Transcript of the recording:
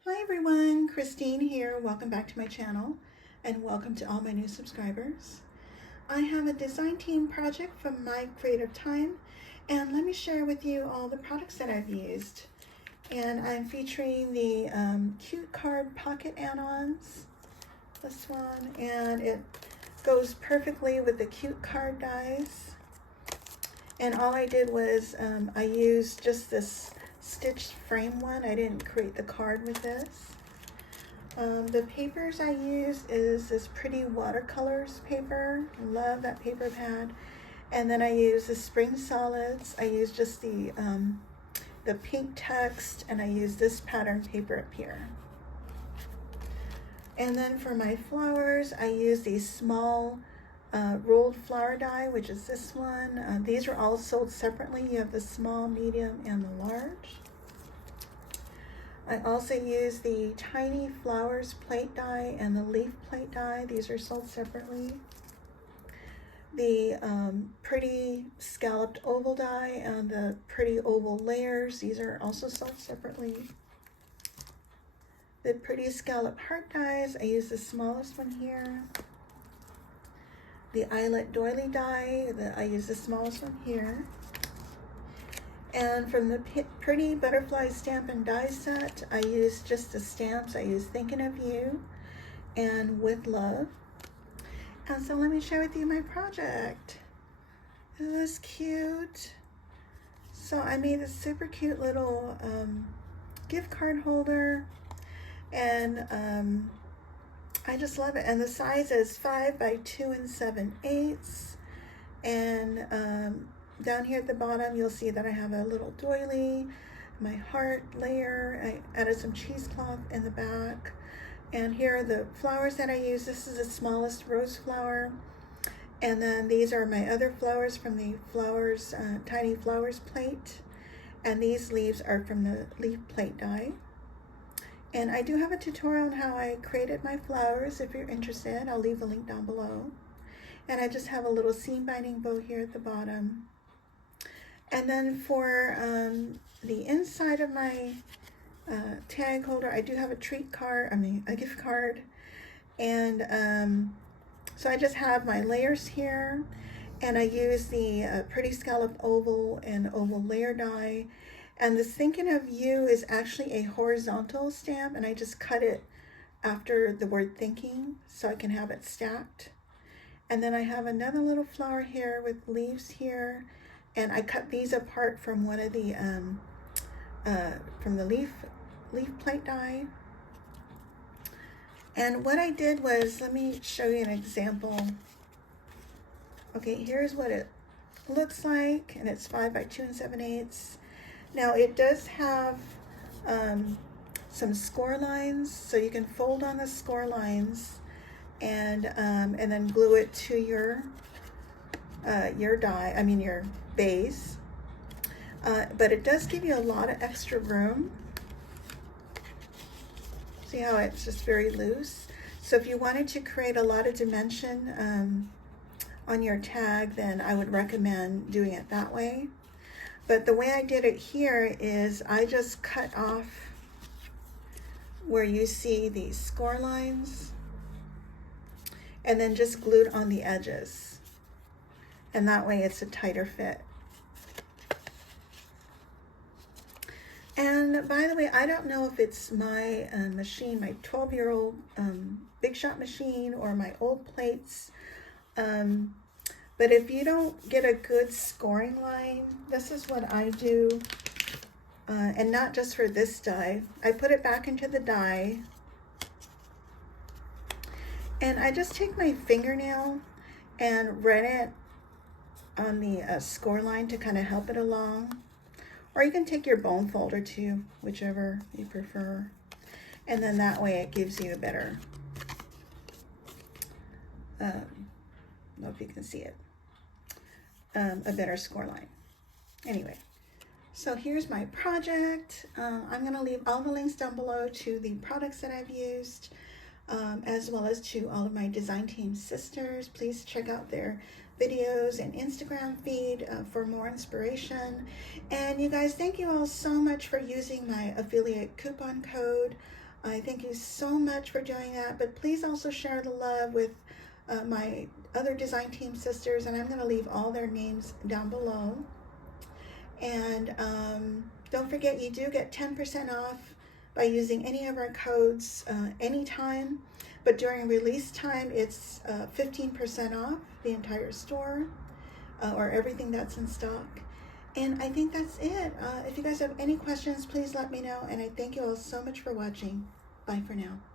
Hi everyone, Christine here. Welcome back to my channel and welcome to all my new subscribers. I have a design team project from mycreativetime and let me share with you all the products that I've used. And I'm featuring the cute card pocket add-ons, this one, and it goes perfectly with the cute card dies. And all I did was I used just this stitched frame one. I didn't create the card with this. The papers I used is this pretty watercolors paper. Love that paper pad. And then I use the spring solids. I use just the pink text, and I use this pattern paper up here. And then for my flowers, I use these small rolled flower die, which is this one. These are all sold separately. You have the small, medium, and the large. I also use the tiny flowers plate die and the leaf plate die. These are sold separately. The pretty scalloped oval die and the pretty oval layers. These are also sold separately. The pretty scallop heart dies, I use the smallest one here. The Eyelet Doily Die, I use the smallest one here. And from the pretty butterfly stamp and die set, I use just the stamps. I use Thinking of You and With Love. And so let me share with you my project. Isn't this cute? So I made a super cute little gift card holder, and I just love it. And the size is 5 by 2 7/8. And down here at the bottom, you'll see that I have a little doily, my heart layer. I added some cheesecloth in the back. And here are the flowers that I use. This is the smallest rose flower. And then these are my other flowers from the flowers, tiny flowers plate. And these leaves are from the leaf plate die. And I do have a tutorial on how I created my flowers. If you're interested, I'll leave the link down below. And I just have a little seam binding bow here at the bottom. And then for the inside of my tag holder, I do have a a gift card. And so I just have my layers here. And I use the pretty scallop oval and oval layer die. And this Thinking of You is actually a horizontal stamp, and I just cut it after the word thinking so I can have it stacked. And then I have another little flower here with leaves here, and I cut these apart from one of the from the leaf plate die. And what I did was, let me show you an example. Okay, here's what it looks like, and it's 5 by 2 7/8. Now it does have some score lines, so you can fold on the score lines and then glue it to your die. Your base. But it does give you a lot of extra room. See how it's just very loose? So if you wanted to create a lot of dimension on your tag, then I would recommend doing it that way. But the way I did it here is I just cut off where you see these score lines and then just glued on the edges. And that way it's a tighter fit. And by the way, I don't know if it's my machine, my 12-year-old Big Shot machine, or my old plates. But if you don't get a good scoring line, this is what I do. And not just for this die. I put it back into the die. And I just take my fingernail and run it on the score line to kind of help it along. Or you can take your bone folder too, whichever you prefer. And then that way it gives you a better, I don't know if you can see it. A better score line. Anyway, so here's my project. I'm going to leave all the links down below to the products that I've used, as well as to all of my design team sisters. Please check out their videos and Instagram feed for more inspiration. And you guys, thank you all so much for using my affiliate coupon code. I thank you so much for doing that, but please also share the love with my other design team sisters, and I'm going to leave all their names down below. And don't forget, you do get 10% off by using any of our codes anytime, but during release time it's 15% off the entire store or everything that's in stock. And I think that's it. If you guys have any questions, please let me know, and I thank you all so much for watching. Bye for now.